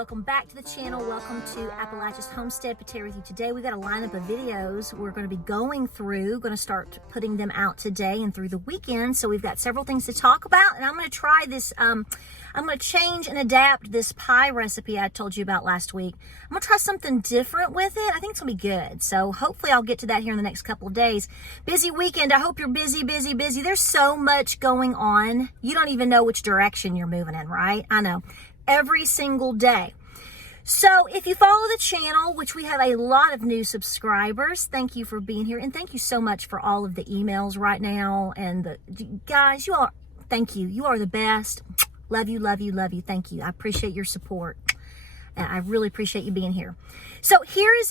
welcome back to the channel. Welcome to Appalachia's Homestead. Pater with you today. We've got a lineup of videos we're going to be going through. Going to start putting them out today and through the weekend. So we've got several things to talk about, and I'm going to try this. I'm going to change and adapt this pie recipe I told you about last week. I'm going to try something different with it. I think it's going to be good. So hopefully I'll get to that here in the next couple of days. Busy weekend. I hope you're busy. There's so much going on. You don't even know which direction you're moving in, right? I know. Every single day. So if you follow the channel, which we have a lot of new subscribers, thank you for being here, and thank you so much for all of the emails right now. And the guys, you all, thank you. You are the best. Love you. Thank you. I appreciate your support. And I really appreciate you being here. So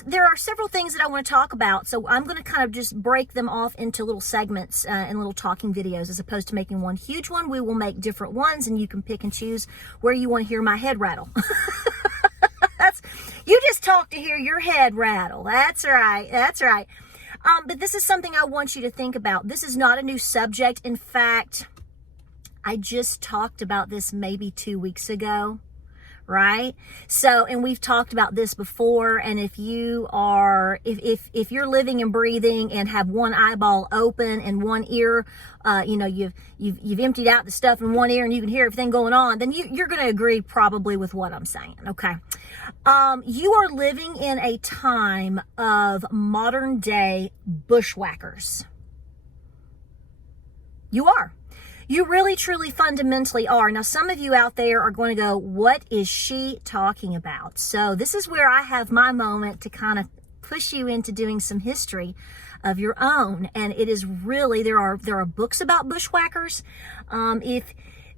there are several things that I want to talk about. So I'm going to kind of just break them off into little segments and little talking videos as opposed to making one huge one. We will make different ones, and you can pick and choose where you want to hear my head rattle. You just talk to hear your head rattle. That's right. But this is something I want you to think about. This is not a new subject. In fact, I just talked about this maybe 2 weeks ago. Right? So, and we've talked about this before. And if you are, if you're living and breathing and have one eyeball open and one ear, you've emptied out the stuff in one ear and you can hear everything going on, then you're going to agree probably with what I'm saying. Okay. You are living in a time of modern day bushwhackers. You are. You really, truly, fundamentally are. Now, some of you out there are going to go, what is she talking about? So this is where I have my moment to kind of push you into doing some history of your own. And it is really, there are books about bushwhackers.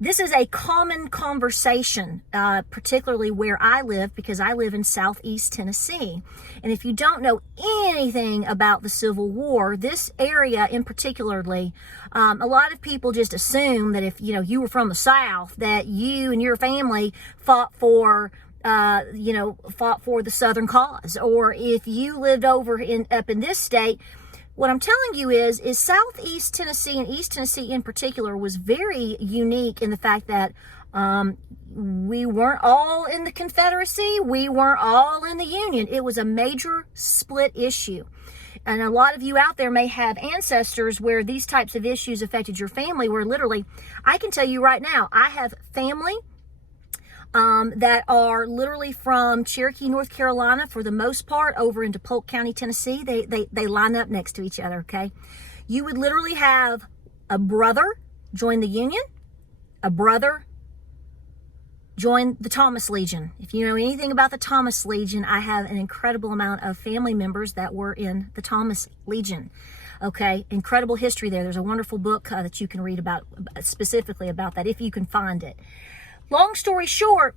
This is a common conversation, particularly where I live, because I live in Southeast Tennessee. And if you don't know anything about the Civil War, this area in particularly, a lot of people just assume that if you were from the South, that you and your family fought for the Southern cause, or if you lived up in this state. What I'm telling you is Southeast Tennessee and East Tennessee in particular was very unique in the fact that we weren't all in the Confederacy. We weren't all in the Union. It was a major split issue. And a lot of you out there may have ancestors where these types of issues affected your family, where literally, I can tell you right now, I have family that are literally from Cherokee, North Carolina, for the most part, over into Polk County, Tennessee. They line up next to each other, okay? You would literally have a brother join the Union, a brother join the Thomas Legion. If you know anything about the Thomas Legion, I have an incredible amount of family members that were in the Thomas Legion. Okay, incredible history there. There's a wonderful book that you can read about specifically about that if you can find it. Long story short,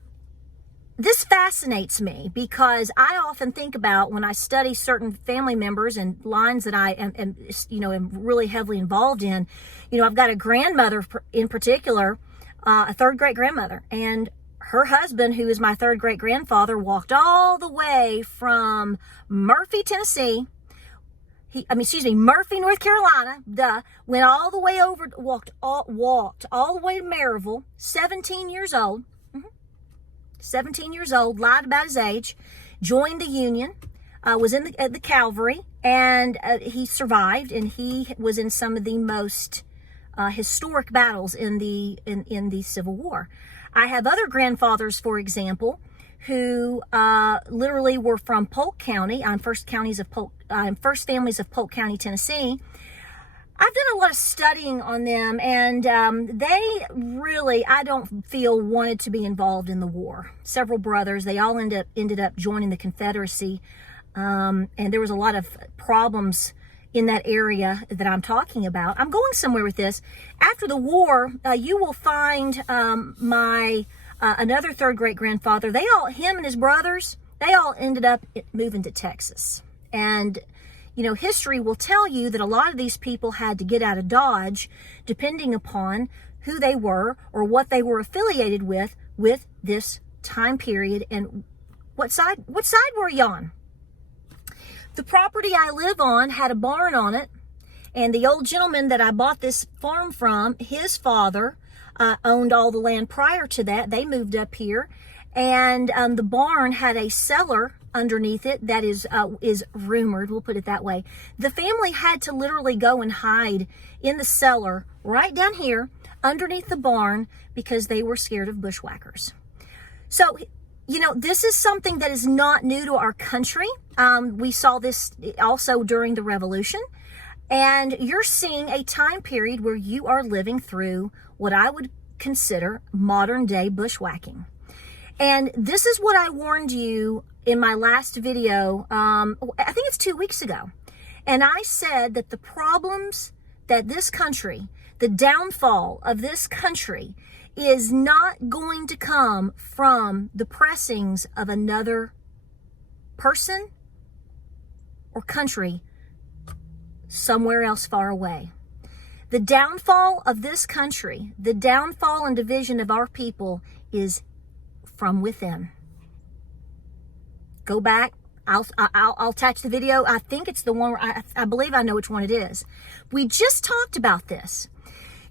this fascinates me because I often think about when I study certain family members and lines that I am really heavily involved in. I've got a grandmother in particular, a third great grandmother, and her husband, who is my third great grandfather, walked all the way from Murphy, Tennessee. Murphy, North Carolina, went all the way over, walked all the way to Maryville, 17 years old, 17 years old, lied about his age, joined the Union, was in the cavalry, and he survived, and he was in some of the most historic battles in the Civil War. I have other grandfathers, for example, who literally were from Polk County. I'm First Families of Polk County, Tennessee. I've done a lot of studying on them, and they really, I don't feel, wanted to be involved in the war. Several brothers, they all ended up joining the Confederacy, and there was a lot of problems in that area that I'm talking about. I'm going somewhere with this. After the war, you will find another third great grandfather. Him and his brothers, they all ended up moving to Texas. And, history will tell you that a lot of these people had to get out of Dodge depending upon who they were or what they were affiliated with this time period. And what side were you on? The property I live on had a barn on it. And the old gentleman that I bought this farm from, his father owned all the land prior to that. They moved up here. And the barn had a cellar underneath it that is rumored, we'll put it that way. The family had to literally go and hide in the cellar right down here underneath the barn because they were scared of bushwhackers. So, you know, this is something that is not new to our country. We saw this also during the Revolution. And you're seeing a time period where you are living through what I would consider modern day bushwhacking. And this is what I warned you in my last video, I think it's 2 weeks ago. And I said that the problems that this country, the downfall of this country, is not going to come from the pressings of another person or country somewhere else far away. The downfall of this country, the downfall and division of our people is from within. Go back. I'll attach the video. I think it's the one where I believe I know which one it is. We just talked about this.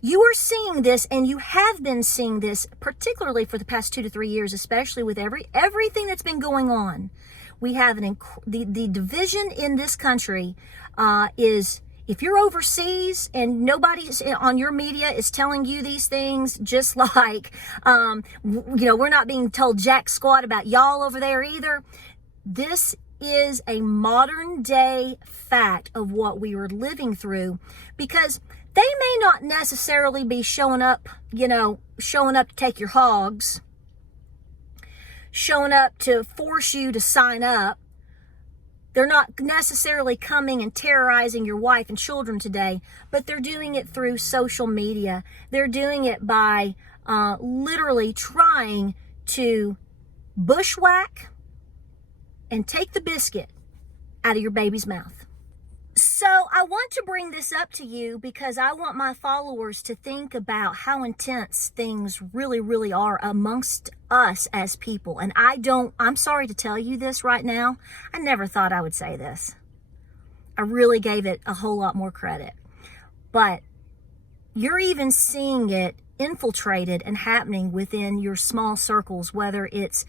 You are seeing this, and you have been seeing this, particularly for the past 2 to 3 years, especially with everything that's been going on. We have the division in this country is, if you're overseas and nobody on your media is telling you these things, just like, we're not being told jack squat about y'all over there either. This is a modern day fact of what we were living through, because they may not necessarily be showing up to take your hogs, showing up to force you to sign up. They're not necessarily coming and terrorizing your wife and children today, but they're doing it through social media. They're doing it by literally trying to bushwhack and take the biscuit out of your baby's mouth. So I want to bring this up to you because I want my followers to think about how intense things really, really are amongst us as people. And I'm sorry to tell you this right now. I never thought I would say this. I really gave it a whole lot more credit. But you're even seeing it infiltrated and happening within your small circles, whether it's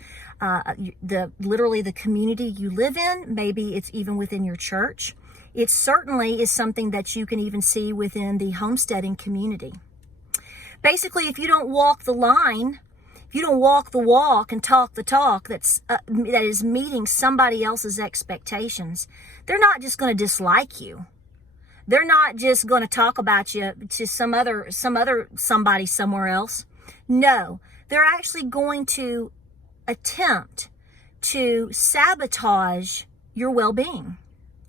literally the community you live in, maybe it's even within your church. It certainly is something that you can even see within the homesteading community. Basically, if you don't walk the line, if you don't walk the walk and talk the talk that is meeting somebody else's expectations, they're not just going to dislike you. They're not just going to talk about you to somebody somewhere else. No, they're actually going to attempt to sabotage your well-being.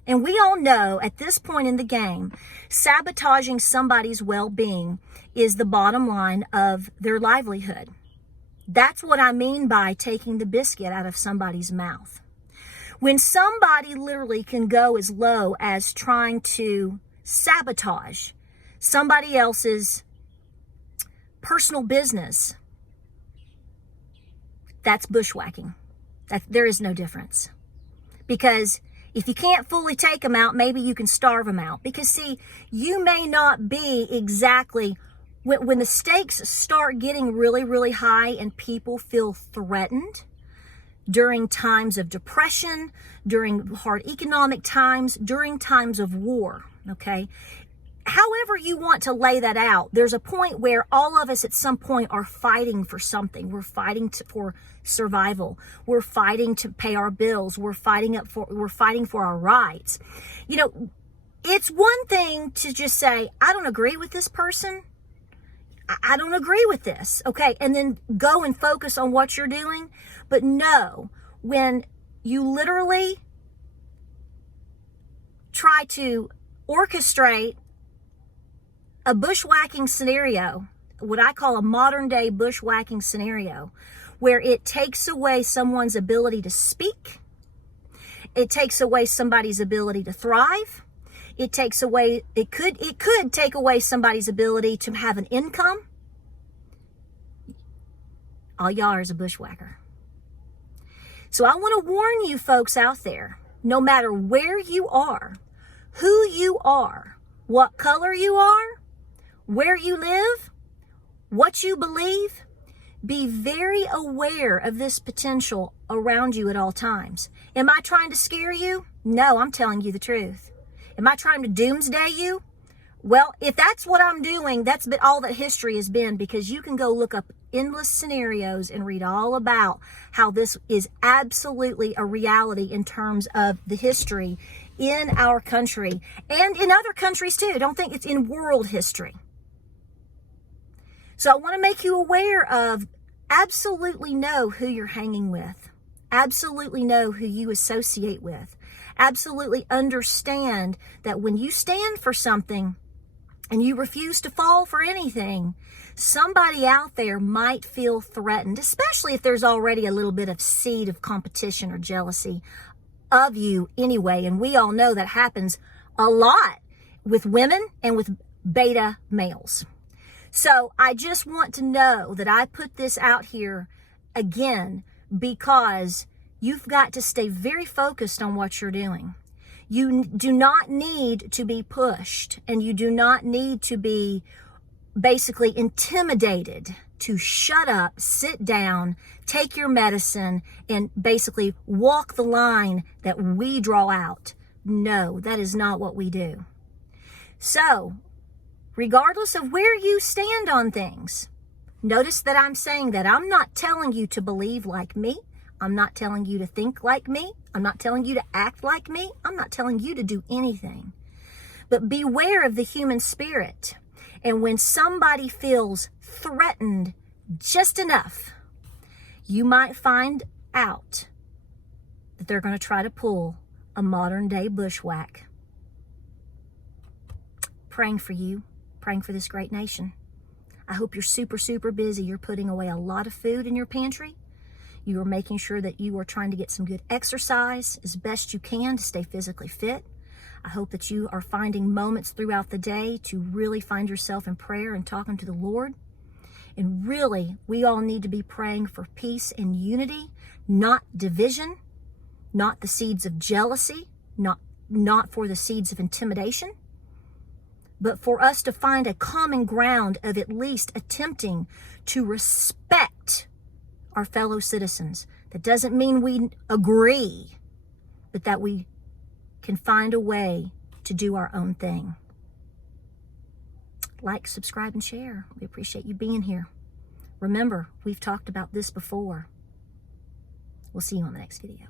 And we all know at this point in the game, sabotaging somebody's well-being is the bottom line of their livelihood. That's what I mean by taking the biscuit out of somebody's mouth. When somebody literally can go as low as trying to sabotage somebody else's personal business, that's bushwhacking. There is no difference. Because if you can't fully take them out, maybe you can starve them out. Because see, you may not be exactly, when the stakes start getting really, really high and people feel threatened during times of depression, during hard economic times, during times of war, okay? However you want to lay that out, there's a point where all of us at some point are fighting for something. We're fighting for survival. We're fighting to pay our bills. We're fighting for our rights. You know, it's one thing to just say, I don't agree with this person. I don't agree with this. Okay. And then go and focus on what you're doing. But no, when you literally try to orchestrate a bushwhacking scenario, what I call a modern day bushwhacking scenario, where it takes away someone's ability to speak, it takes away somebody's ability to thrive, it could take away somebody's ability to have an income. All y'all are a bushwhacker. So I want to warn you folks out there, no matter where you are, who you are, what color you are, where you live, what you believe, Be very aware of this potential around you at all times. Am I trying to scare you? No, I'm telling you the truth. Am I trying to doomsday you? Well, if that's what I'm doing, that's been all that history has been, because you can go look up endless scenarios and read all about how this is absolutely a reality in terms of the history in our country and in other countries too. Don't think it's in world history. So I want to make you aware of, absolutely know who you're hanging with. Absolutely know who you associate with. Absolutely understand that when you stand for something and you refuse to fall for anything, somebody out there might feel threatened, especially if there's already a little bit of seed of competition or jealousy of you anyway. And we all know that happens a lot with women and with beta males. So I just want to know that I put this out here again because you've got to stay very focused on what you're doing. You do not need to be pushed, and you do not need to be basically intimidated to shut up, sit down, take your medicine, and basically walk the line that we draw out. No, that is not what we do. So, regardless of where you stand on things, notice that I'm saying that I'm not telling you to believe like me. I'm not telling you to think like me. I'm not telling you to act like me. I'm not telling you to do anything. But beware of the human spirit. And when somebody feels threatened just enough, you might find out that they're going to try to pull a modern day bushwhack. Praying for you, praying for this great nation. I hope you're super, super busy. You're putting away a lot of food in your pantry. You are making sure that you are trying to get some good exercise as best you can to stay physically fit. I hope that you are finding moments throughout the day to really find yourself in prayer and talking to the Lord. And really, we all need to be praying for peace and unity, not division, not the seeds of jealousy, not for the seeds of intimidation, but for us to find a common ground of at least attempting to respect our fellow citizens. That doesn't mean we agree, but that we can find a way to do our own thing. Like, subscribe, and share. We appreciate you being here. Remember, we've talked about this before. We'll see you on the next video.